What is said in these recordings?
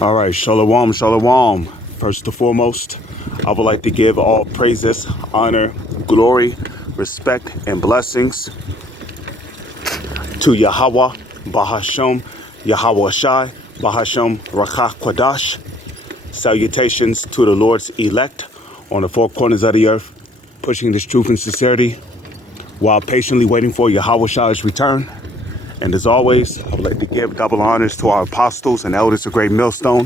All right, shalom, shalom. First and foremost, I would like to give all praises, honor, glory, respect, and blessings to Yahweh, Bahashem, Yahweh Shai, Bahashem, Rakah Kwadash. Salutations to the Lord's elect on the four corners of the earth, pushing this truth and sincerity while patiently waiting for Yahweh Shai's return. And as always, I would like to give double honors to our apostles and elders of Great Millstone,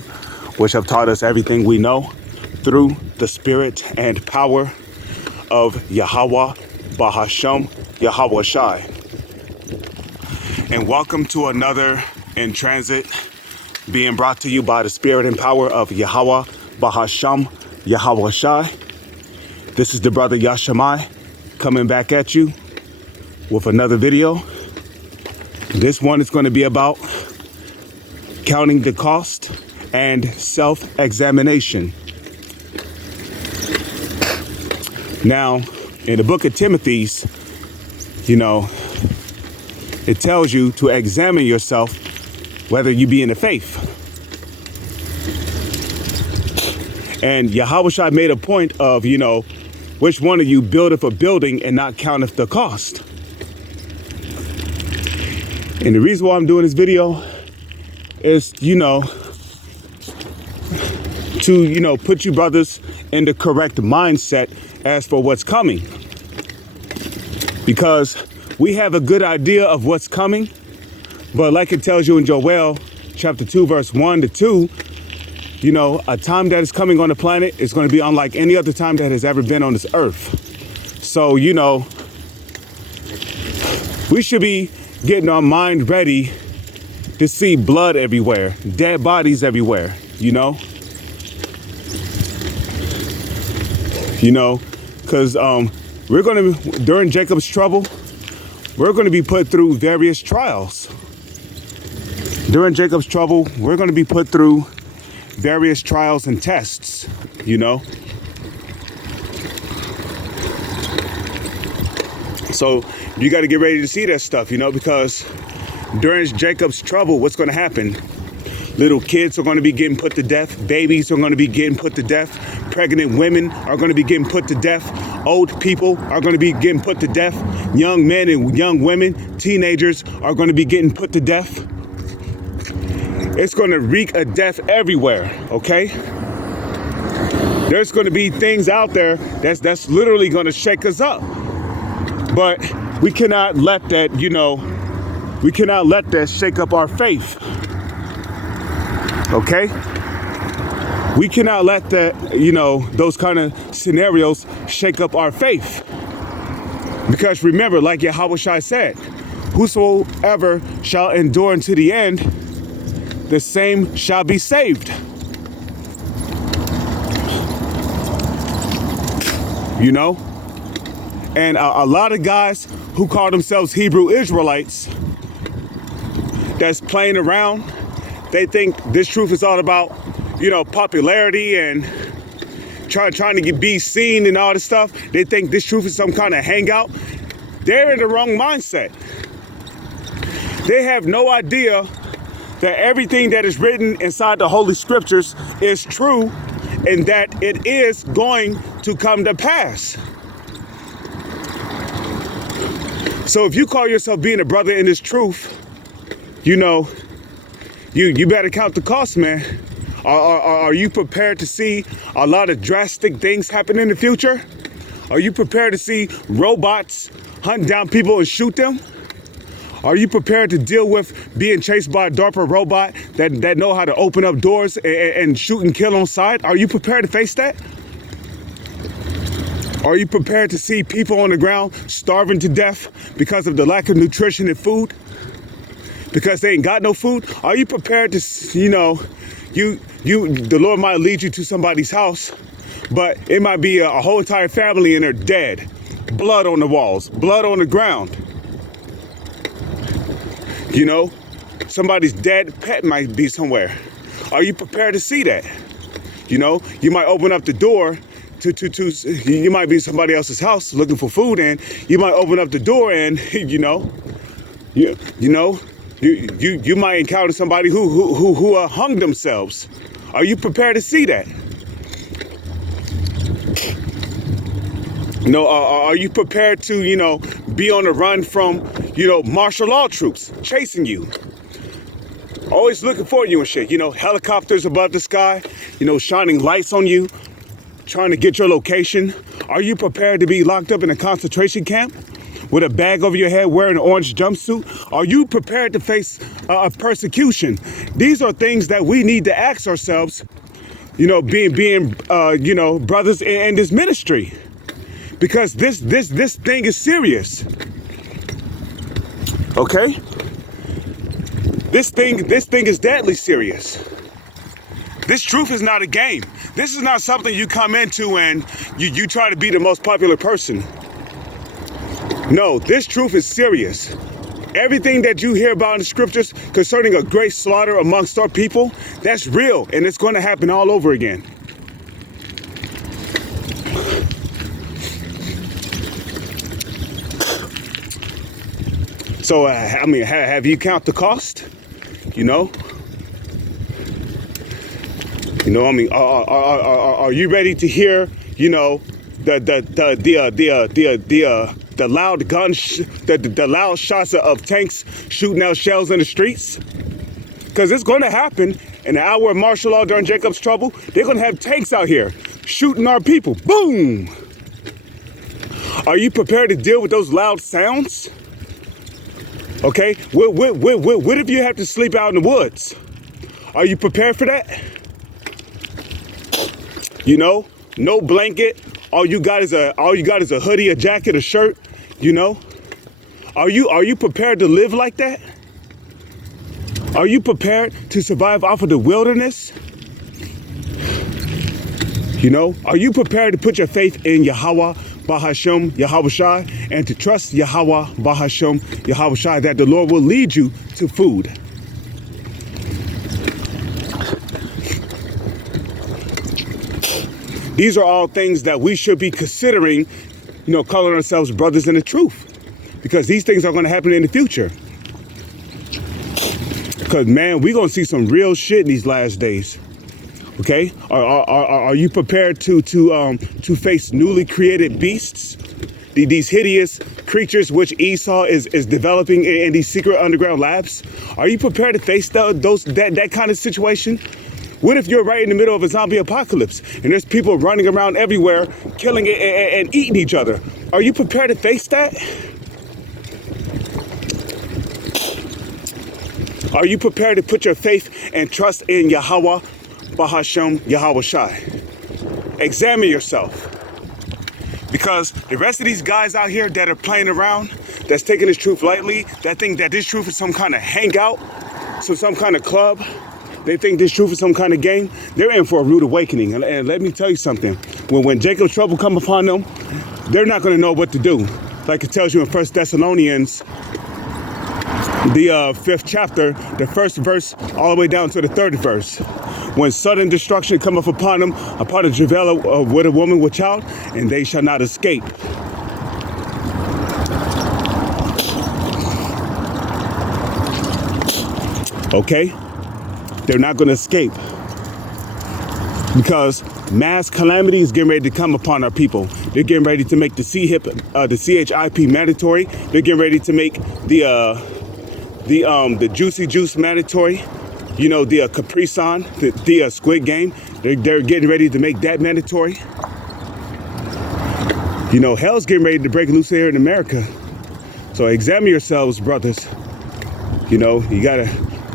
which have taught us everything we know through the spirit and power of Yahweh, Bahashem, Yahweh Shai. And welcome to another In Transit, being brought to you by the spirit and power of Yahweh, Bahashem, Yahweh Shai. This is the brother Yashamai coming back at you with another video. This one is going to be about counting the cost and self-examination. Now, in the book of Timothy's, it tells you to examine yourself whether you be in the faith. And Yahweh Shai made a point of, which one of you buildeth a building and not counteth the cost. And the reason why I'm doing this video is, to, put you brothers in the correct mindset as for what's coming. Because we have a good idea of what's coming, but like it tells you in Joel chapter 2, verse 1 to 2, a time that is coming on the planet is going to be unlike any other time that has ever been on this earth. So, we should be getting our mind ready to see blood everywhere, dead bodies everywhere, because we're going to, during Jacob's trouble, we're going to be put through various trials. During Jacob's trouble, we're going to be put through various trials and tests, So you got to get ready to see that stuff, because during Jacob's trouble, what's going to happen? Little kids are going to be getting put to death. Babies are going to be getting put to death. Pregnant women are going to be getting put to death. Old people are going to be getting put to death. Young men and young women, teenagers are going to be getting put to death. It's going to reek of death everywhere, okay? There's going to be things out there that's literally going to shake us up. But we cannot let that, we cannot let that shake up our faith. Okay? We cannot let that, those kind of scenarios shake up our faith. Because remember, like Yahweh Shai said, whosoever shall endure unto the end, the same shall be saved. And a lot of guys who call themselves Hebrew Israelites that's playing around, they think this truth is all about, popularity and trying to be seen and all this stuff. They think this truth is some kind of hangout. They're in the wrong mindset. They have no idea that everything that is written inside the Holy Scriptures is true and that it is going to come to pass. So if you call yourself being a brother in this truth, you better count the cost, man. Are you prepared to see a lot of drastic things happen in the future? Are you prepared to see robots hunt down people and shoot them? Are you prepared to deal with being chased by a DARPA robot that know how to open up doors and shoot and kill on sight? Are you prepared to face that? Are you prepared to see people on the ground starving to death because of the lack of nutrition and food? Because they ain't got no food? Are you prepared to, the Lord might lead you to somebody's house, but it might be a whole entire family and they're dead. Blood on the walls, blood on the ground. Somebody's dead pet might be somewhere. Are you prepared to see that? You might open up the door you might be somebody else's house looking for food, and you might open up the door and You might encounter somebody who hung themselves. Are you prepared to see that? Are you prepared to, be on the run from, martial law troops chasing you? Always looking for you and shit. Helicopters above the sky, shining lights on you, trying to get your location. Are you prepared to be locked up in a concentration camp with a bag over your head, wearing an orange jumpsuit? Are you prepared to face persecution? These are things that we need to ask ourselves, being brothers in this ministry. Because this thing is serious. Okay? This thing is deadly serious. This truth is not a game. This is not something you come into and you try to be the most popular person. No, this truth is serious. Everything that you hear about in the scriptures concerning a great slaughter amongst our people, that's real, and it's going to happen all over again. So, have you count the cost? Are you ready to hear, the loud guns, the loud shots of tanks shooting out shells in the streets? Because it's going to happen in the hour of martial law during Jacob's trouble. They're going to have tanks out here shooting our people. Boom! Are you prepared to deal with those loud sounds? Okay, what if you have to sleep out in the woods? Are you prepared for that? No blanket. All you got is a hoodie, a jacket, a shirt. Are you prepared to live like that? Are you prepared to survive off of the wilderness? Are you prepared to put your faith in Yahweh Bahashem Yahawashi and to trust Yahweh Bahashem Yahawashi that the Lord will lead you to food? These are all things that we should be considering, calling ourselves brothers in the truth, because these things are going to happen in the future. Because, man, we're going to see some real shit in these last days. Okay, are you prepared to face newly created beasts, these hideous creatures which Esau is developing in these secret underground labs? Are you prepared to face that kind of situation? What if you're right in the middle of a zombie apocalypse and there's people running around everywhere, killing it and eating each other? Are you prepared to face that? Are you prepared to put your faith and trust in Yahweh Bahashem Yahawashi? Examine yourself. Because the rest of these guys out here that are playing around, that's taking this truth lightly, that think that this truth is some kind of hangout, some kind of club, they think this truth is some kind of game, they're in for a rude awakening. And let me tell you something, when Jacob's trouble come upon them, they're not going to know what to do. Like it tells you in 1 Thessalonians, the 5th chapter, the 1st verse, all the way down to the 3rd verse. When sudden destruction cometh upon them, upon the travail with a woman with child, and they shall not escape. Okay? They're not going to escape. Because mass calamity is getting ready to come upon our people. They're getting ready to make the CHIP mandatory. They're getting ready to make the Juicy Juice mandatory. The Capri Sun, the Squid Game, they're getting ready to make that mandatory. Hell's getting ready to break loose here in America. So examine yourselves, brothers. You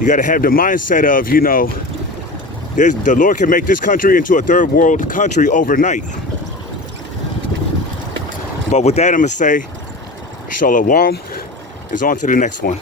gotta have the mindset of, the Lord can make this country into a third world country overnight. But with that, I'm gonna say, Shalom is on to the next one.